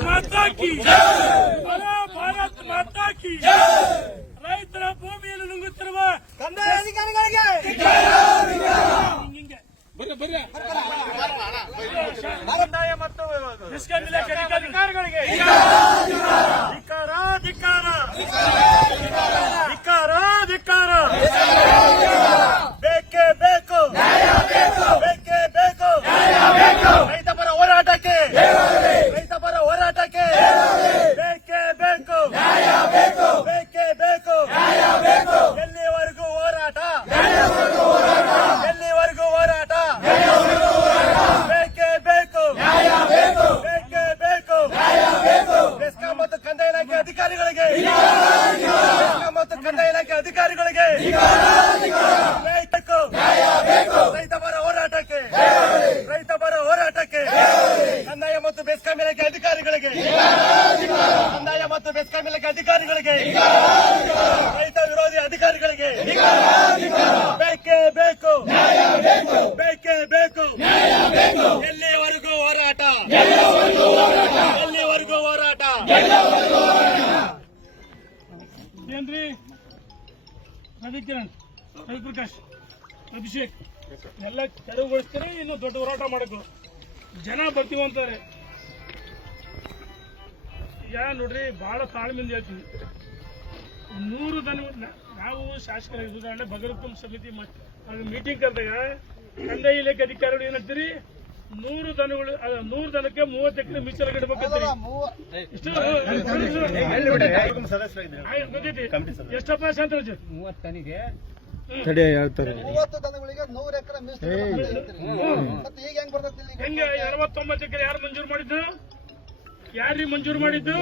ಮಾತಾ ಕಿ ಭಾರತ್ ಮಾತಾ ಕಿ ರೈತರ ಭೂಮಿಯನ್ನು ನುಂಗುತ್ತಿರುವ ಕಂದಾಯ ಅಧಿಕಾರಿಗಳಿಗೆ ಹಿಂಗೆ. ಕಂದಾಯ ಮತ್ತು ಇಸ್ಕಾನ್ ಇಲಾಖೆ ಅಧಿಕಾರಿಗಳಿಗೆ ಧಿಕಾರ ಧಿಕ್ಕಾರ ಧಿಕ್ಕಾರ ಧಿಕ್ಕಾರ ಬೇಕೇ ಬೇಕು ಬೇಕೇ ಬೇಕು ರೈತ ಪರ ಹೋರಾಟಕ್ಕೆ ರೈತ ಪರ ಹೋರಾಟಕ್ಕೆ ಬೇಕೇ ಬೇಕು ಬೇಕೇ ಬೇಕು ಎಲ್ಲಿವರೆಗೂ ಹೋರಾಟ ಎಲ್ಲಿವರೆಗೂ ಹೋರಾಟ ಬೇಕೇ ಬೇಕು ಬೇಕೇ ಬೇಕು ಬೆಸ್ಕಾಂ ಮತ್ತು ಕಂದಾಯ ಇಲಾಖೆ ಅಧಿಕಾರಿಗಳಿಗೆ ಬೆಸ್ಕಾಂ ಮತ್ತು ಕಂದಾಯ ಇಲಾಖೆ ಅಧಿಕಾರಿಗಳಿಗೆ ರೈತಕ್ಕೂ ರೈತ ಪರ ಹೋರಾಟಕ್ಕೆ ರೈತ ಪರ ಹೋರಾಟಕ್ಕೆ ಕಂದಾಯ ಮತ್ತು ಬೆಸ್ಕಾಂ ಇಲಾಖೆ ಅಧಿಕಾರಿಗಳಿಗೆ ಕಂದಾಯ ಮತ್ತು ಬೆಸ್ಕಾಂ ಇಲಾಖೆ ಅಧಿಕಾರಿಗಳಿಗೆ ರೈತ ವಿರೋಧಿ ಅಧಿಕಾರಿಗಳಿಗೆ ಬೇಕೇ ಬೇಕು ಬೇಕೇ ಬೇಕು ಎಲ್ಲಿವರೆಗೂ ಹೋರಾಟ ಎಲ್ಲಿವರೆಗೂ ಹೋರಾಟ ಏನ್ರಿ ರವಿಕಿರಣ್ ರವಿಪ್ರಕಾಶ್, ಅಭಿಷೇಕ್, ಎಲ್ಲ ತೆರವುಗೊಳಿಸ್ತಾರೆ, ಇನ್ನು ದೊಡ್ಡ ಹೋರಾಟ ಮಾಡಬೇಕು ಜನ ಬರ್ತೀವಂತಾರೆ ಯಾ ನೋಡ್ರಿ ಬಹಳ ತಾಳ್ಮೆಯಿಂದ ಹೇಳ್ತೀವಿ. ಮೂರು ದನ ನಾವು ಶಾಸಕರ ಉದಾಹರಣೆ ಬಗರಕುಂ ಸಮಿತಿ ಮೀಟಿಂಗ್ ಕರೆದಾಗ, ಕಂದಾಯ ಇಲಾಖೆ ಅಧಿಕಾರಿಗಳು ಏನಂತೀರಿ ನೂರು ದನಗಳು ನೂರು ದನಕ್ಕೆ ಮೂವತ್ತು ಎಕರೆ ಮೀಸಲು ಇಡಬೇಕಂತೀರಿ? ಎಷ್ಟಪ್ಪ ಆಯ್ತು, ಮೂವತ್ತು ತನಿಗೆ ತಡೆ ಹೇಳ್ತಾರೆ. ಮೂವತ್ತು ದನಗಳಿಗೆ ನೂರ ಎಕರೆ ಮೀಸಲು ಮತ್ತೆ ಈಗ ಹೆಂಗ್ ಬರ್ತೈತಿ ಇಲ್ಲಿ? ಹೆಂಗೆ ಅರವತ್ತೊಂಬತ್ತು ಎಕರೆ ಯಾರು ಮಂಜೂರು ಮಾಡಿದ್ದು? ಯಾರ್ರಿ ಮಂಜೂರು ಮಾಡಿದ್ದು?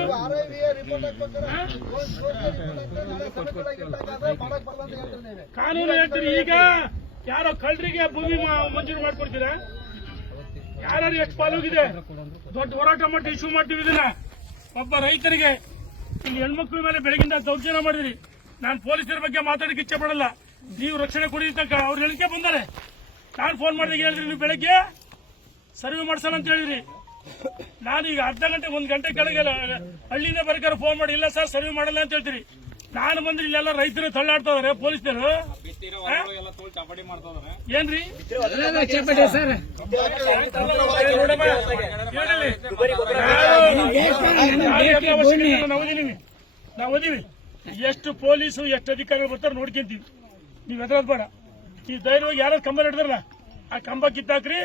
ಕಾನೂನು ಹೇಳ್ತೀರಿ ಈಗ? ಯಾರೋ ಕಳ್ಳರಿಗೆ ಭೂಮಿ ಮಂಜೂರು ಮಾಡ್ಕೊಡ್ತೀರಾ? ಯಾರು ಎಷ್ಟು ಪಾಲೋಗಿದೆ ದೊಡ್ಡ ಹೋರಾಟ ಮಾಡಿ ಇಶ್ಯೂ ಮಾಡ್ತೀವಿ ಇದನ್ನ. ಒಬ್ಬ ರೈತರಿಗೆ ಇಲ್ಲಿ ಹೆಣ್ಮಕ್ಳ ಮೇಲೆ ಬೆಳಗಿಂದ ದೌರ್ಜನ್ಯ ಮಾಡಿದ್ರಿ. ನಾನು ಪೊಲೀಸರ ಬಗ್ಗೆ ಮಾತಾಡಕ್ಕೆ ಇಚ್ಛೆ ಪಡಲ್ಲ. ನೀವು ರಕ್ಷಣೆ ಕೊಡಿ ತನಕ ಅವ್ರು ಹೇಳಿಕೆ ಬಂದಾರೆ. ನಾನು ಫೋನ್ ಮಾಡಿದಾಗ ಹೇಳಿದ್ರಿ, ನೀವು ಬೆಳಗ್ಗೆ ಸರ್ವೆ ಮಾಡ್ಸೋಣ ಅಂತ ಹೇಳಿದ್ರಿ. ನಾನು ಈಗ ಅರ್ಧ ಗಂಟೆ ಒಂದು ಗಂಟೆ ಕೆಳಗೆ ಹಳ್ಳಿಯಿಂದ ಬರ್ಕಾರ ಫೋನ್ ಮಾಡಿ, ಇಲ್ಲ ಸರ್ ಸರ್ವೆ ಮಾಡಲ್ಲ ಅಂತ ಹೇಳ್ತೀರಿ. ನಾನು ಬಂದ್ರೆ ಇಲ್ಲೆಲ್ಲ ರೈತರು ತಳ್ಳಾಡ್ತಾ ಪೊಲೀಸರು ಏನ್ರಿ. ನಾವು ಓದಿದೀವಿ ನಾವು ಓದಿವಿ ಎಷ್ಟು ಪೊಲೀಸು ಎಷ್ಟು ಅಧಿಕಾರಿಗಳು ಬರ್ತಾರೆ ನೋಡ್ಕೊಂತೀವಿ. ನೀವು ಎದ್ರದ್ ಬೇಡ. ಈ ಧೈರ್ಯವಾಗಿ ಯಾರು ಕಂಬ ಹಿಡಿದ್ರಲ್ಲ ಆ ಕಂಬ ಕಿತ್ತಾಕ್ರಿ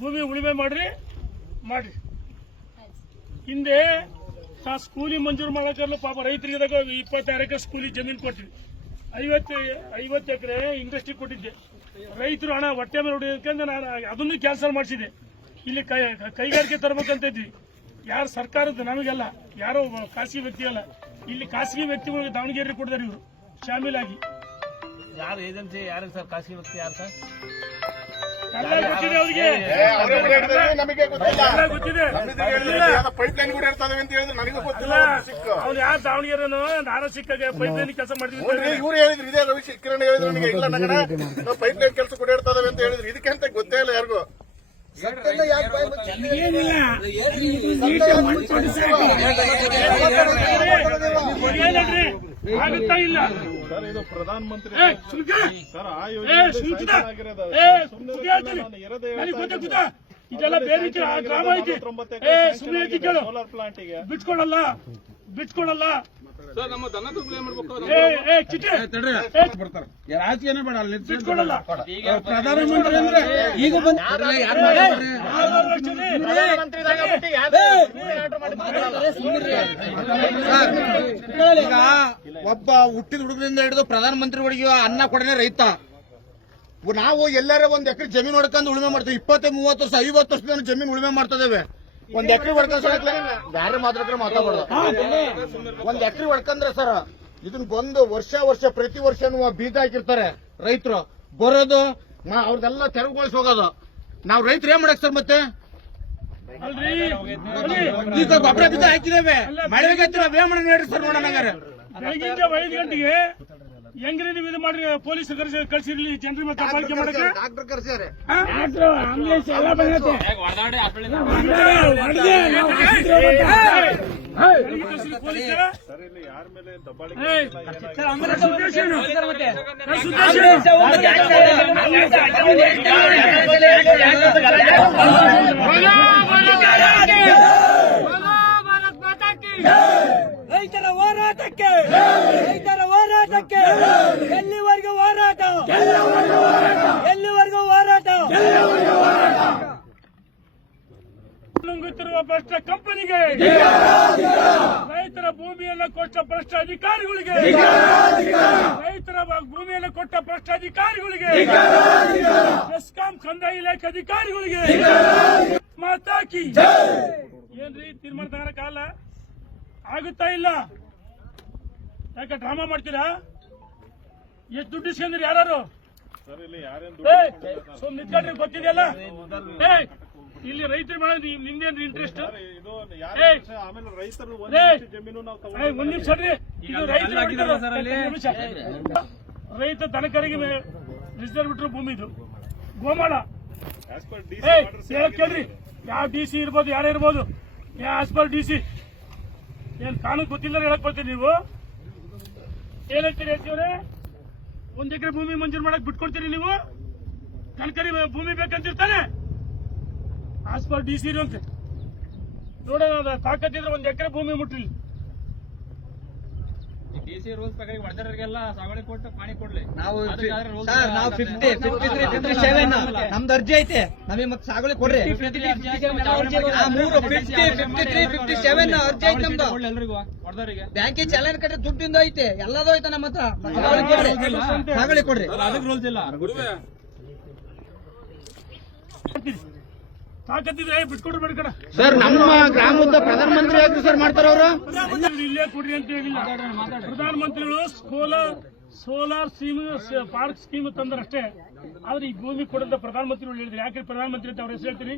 ಭೂಮಿ ಉಳಿಮೆ ಮಾಡ್ರಿ ಮಾಡ್ರಿ. ಹಿಂದೆ ಆ ಸ್ಕೂಲಿಗೆ ಮಂಜೂರು ಮಾಡಕ್ಕಾಗಲ್ಲ ಪಾಪ ರೈತರಿಗೆ ಇಪ್ಪತ್ತಾರಕ್ಕೆ ಸ್ಕೂಲಿಗೆ ಜಮೀನು ಕೊಟ್ಟಿವಿ ಐವತ್ತು ಐವತ್ತು ಎಕರೆ ಇಂಡಸ್ಟ್ರಿ ಕೊಟ್ಟಿದ್ದೆ. ರೈತರು ಹಣ ಹೊಟ್ಟೆ ಮೇಲೆ ಹೊಡಿಯೋದಕ್ಕೆ ನಾನು ಅದನ್ನು ಕ್ಯಾನ್ಸಲ್ ಮಾಡಿಸಿದೆ. ಇಲ್ಲಿ ಕೈ, ಕೈಗಾರಿಕೆ ತರಬೇಕಂತ ಇದ್ವಿ. ಯಾರು ಸರ್ಕಾರದ ನಮಗೆಲ್ಲ, ಯಾರೋ ಖಾಸಗಿ ವ್ಯಕ್ತಿ ಅಲ್ಲ, ಇಲ್ಲಿ ಖಾಸಗಿ ವ್ಯಕ್ತಿಗಳಿಗೆ ದಾವಣಗೆರೆ ಕೊಡ್ತಾರೆ ಇವರು, ಶಾಮೀಲಾಗಿ. ಯಾರು ಏಜೆನ್ಸಿ, ಯಾರು ಸರ್ ಖಾಸಗಿ ವ್ಯಕ್ತಿ, ಯಾರು ಸರ್? ನಮಗೆ ಗೊತ್ತಿಲ್ಲ. ಎಲ್ಲ ಗೊತ್ತಿದೆ. ಪೈಪ್ ಲೈನ್ ಕೂಡ ಇರ್ತದೆ ಅಂತ ಹೇಳಿದ್ರೆ ನನಗೂ ಗೊತ್ತಿಲ್ಲ. ಅವ್ನು ಯಾರು ದಾವಣಗೆರೆನೋ ನಾರ ಸಿಕ್ಕಾಗ ಪೈಪ್ಲೈನ್ ಕೆಲಸ ಮಾಡಿದ್ವಿ. ಇವ್ರು ಹೇಳಿದ್ರು ಇದೇ ರವಿ ಕಿರಣ್ ಹೇಳಿದ್ರು ನನಗೆ ಇಲ್ಲ ನಗರ ನಾವು ಪೈಪ್ ಲೈನ್ ಕೆಲಸ ಕೂಡ ಅಂತ ಹೇಳಿದ್ರು. ಇದಕ್ಕೆ ಅಂತ ಗೊತ್ತೇ ಇಲ್ಲ ಯಾರಿಗೂ. ಸತ್ಯನ ಆಗುತ್ತಾ ಇಲ್ಲ? ಸರ್ ಇದು ಪ್ರಧಾನ ಮಂತ್ರಿ. ಸರ್ ಆ? ಇದೆಲ್ಲ ಬೇರೆ ಗ್ರಾಮ ಐತಿ ಸುಮ್ಮನೆ ಕೇಳು. ಸೋಲಾರ್ ಪ್ಲಾಂಟ್ಗೆ ಬಿಟ್ಕೊಡಲ್ಲ ಬಿಟ್ಕೊಡಲ್ಲ. ರಾಜಕೀಯನೇ ಬೇಡ ಅಲ್ಲಿ ಪ್ರಧಾನಮಂತ್ರಿ ಅಂದ್ರೆ ಈಗ ಬಂದ್. ಈಗ ಒಬ್ಬ ಹುಟ್ಟಿದ ಹುಡುಗರಿಂದ ಹಿಡಿದು ಪ್ರಧಾನಮಂತ್ರಿಗಳಿಗೆ ಅನ್ನ ಕೊಡನೆ ರೈತ. ನಾವು ಎಲ್ಲರೂ ಒಂದ್ ಎಕರೆ ಜಮೀನು ಹೊಡ್ಕೊಂಡು ಉಳುಮೆ ಮಾಡ್ತೇವೆ. ಇಪ್ಪತ್ತು ಮೂವತ್ತು ವರ್ಷ ಐವತ್ತು ವರ್ಷದಿಂದ ಜಮೀನು ಉಳುಮೆ ಮಾಡ್ತಿದ್ದೇವೆ ಒಂದ್ ಎಕರೆ ಹೊಡ್ಕೊಂಡ್ ಬ್ಯಾರೆ ಮಾತಾಡ್ರೆ ಮಾತಾಡ್ಬಾರ್ದು. ಒಂದ್ ಎಕ್ರಿ ಹೊಡ್ಕಂದ್ರೆ ಸರ್ ಇದನ್ನ ಬಂದು ವರ್ಷ ವರ್ಷ ಪ್ರತಿ ವರ್ಷ ಬೀಜ ಹಾಕಿರ್ತಾರೆ ರೈತರು. ಬರೋದು ಅವ್ರದೆಲ್ಲ ತೆರವುಗೊಳಿಸಿ ಹೋಗೋದು. ನಾವ್ ರೈತರು ಏನ್ ಮಾಡಕ್ ಸರ್ ಮತ್ತೆ? ಈಗ ಗೊಬ್ಬರ ಬೀಜ ಹಾಕಿದೇವೆ ನಾವ್ ಏನ್ ಹೇಳ್ರಿ ಸರ್ ನೋಡೋಣ ಐದು ಗಂಟೆಗೆ ಹೆಂಗ್ರಿ ನೀವು ಇದು ಮಾಡ್ರಿ ಪೊಲೀಸ್ ಕಳ್ಸಿ ಕಳ್ಸಿರ್ಲಿ ಜನರ ಮತ್ತೆ ದಬ್ಬಾಳಿಕೆ ಮಾಡಕ್ಕೆ ಡಾಕ್ಟರ್ ಕರ್ಸ್ಯಾರೆ ಆಂಬುಲೆನ್ಸ್ ಎಲ್ಲ ಬಂದೈತೆ ರೈತರ ಹೋರಾಟಕ್ಕೆ ರೈತರ ಹೋರಾಟಕ್ಕೆ ಎಲ್ಲಿವರೆಗೂ ಹೋರಾಟ ಎಲ್ಲಿವರೆಗೂ ಹೋರಾಟ ಭ್ರಷ್ಟ ಕಂಪನಿಗೆ ರೈತರ ಭೂಮಿಯನ್ನು ಕೊಟ್ಟ ಭ್ರಷ್ಟ ಅಧಿಕಾರಿಗಳಿಗೆ ರೈತರ ಭೂಮಿಯನ್ನು ಕೊಟ್ಟ ಭ್ರಷ್ಟ ಅಧಿಕಾರಿಗಳಿಗೆ ಎಸ್ಕಾಂ ಕಂದಾಯ ಇಲಾಖೆ ಅಧಿಕಾರಿಗಳಿಗೆ ಮಾತಾಕಿ. ಏನ್ರಿ ತೀರ್ಮಾನ ಕಾಲ? ಆಗುತ್ತಾ ಇಲ್ಲ? ಯಾಕೆ ಡ್ರಾಮಾ ಮಾಡ್ತೀರಾ? ಎಷ್ಟು ದುಡ್ಡು ಇಸ್ಕೊಂಡ್ರಿ ಯಾರು? ಸುಮ್ಮನೆ ನಿಂತ್ಕೊಂಡ್ರಿ ಗೊತ್ತಿದೆಯಲ್ಲ? ಇಲ್ಲಿ ರೈತರು ಬೆಳೆ ನಿಮ್ದೇನ್ರಿ ಇಂಟ್ರೆಸ್ಟ್ ಆಮೇಲೆ ರೈತರು ಒಂದ್ ನಿಮಿಷ. ರೈತ ದನಕರಿಗೆ ರಿಸರ್ವ್ ಬಿಟ್ರು ಭೂಮಿ ಇದು. ಗೋಮಾಳ. ಕೇಳ್ರಿ. ಯಾವ ಡಿ ಸಿ ಇರ್ಬೋದು ಯಾರೇ ಇರ್ಬೋದು. ಯಾ ಆಸ್ ಪರ್ ಡಿ ಸಿ ಏನ್ ಕಾನೂನು ಗೊತ್ತಿಲ್ಲ ಹೇಳಕ್ ಬರ್ತೀರಿ ನೀವು? ಏನ್ ಹೇಳ್ತೀರಿ ಹೇಳ್ತೀವ್ರೆ ಒಂದ್ ಎಕರೆ ಭೂಮಿ ಮಂಜೂರು ಮಾಡಕ್ ಬಿಟ್ಕೊಡ್ತೀರಿ ನೀವು? ತನಕರಿ ಭೂಮಿ ಬೇಕಂತಿರ್ತಾನೆ. ಆಸ್ ಪರ್ ಡಿ ಸಿ ಇರುವಂತೆ. ನೋಡೋಣ ಅದ ತಾಕತ್ತಿದ್ರೆ ಒಂದ್ ಎಕರೆ ಭೂಮಿ ಕೊಡ್ಲಿ. ನಾವು ಸರ್ ನಾವು fifty fifty three fifty seven ನಮ್ದು ಅರ್ಜಿ ಐತೆ. ನಮಗೆ ಮತ್ತೆ ಸಾಗಳಿ ಕೊಡ್ರಿ. ಆ ಮೂರು fifty fifty three fifty seven ಅರ್ಜಿ ಐತೆ ನಮ್ದು. ಬ್ಯಾಂಕಿಗೆ ಚಲನ್ ಕಟ್ಟಿ ದುಡ್ಡಿಂದ ಐತೆ. ಎಲ್ಲದೂ ಐತೆ ನಮ್ಮ ಹತ್ರ. ಕೊಡ್ರಿ. ಸರ್ ನಮ್ಮ ಗ್ರಾಮದ ಪ್ರಧಾನಮಂತ್ರಿ ಯಾಕೆ ಸರ್ ಮಾಡ್ತಾರ ಅವರು? ಇಲ್ಲೇ ಕೊಡ್ರಿ ಅಂತ ಹೇಳಿಲ್ಲ ಪ್ರಧಾನಮಂತ್ರಿಗಳು scholar solar scheme park scheme ತಂದ್ರಷ್ಟೇ. ಆದ್ರೆ ಈ ಭೂಮಿ ಕೊಡಂತ ಪ್ರಧಾನಮಂತ್ರಿಗಳು ಹೇಳಿದ್ರು ಯಾಕೆ ಪ್ರಧಾನಮಂತ್ರಿ ಅಂತ ಅವ್ರ ಹೆಸರು ಹೇಳ್ತೀನಿ?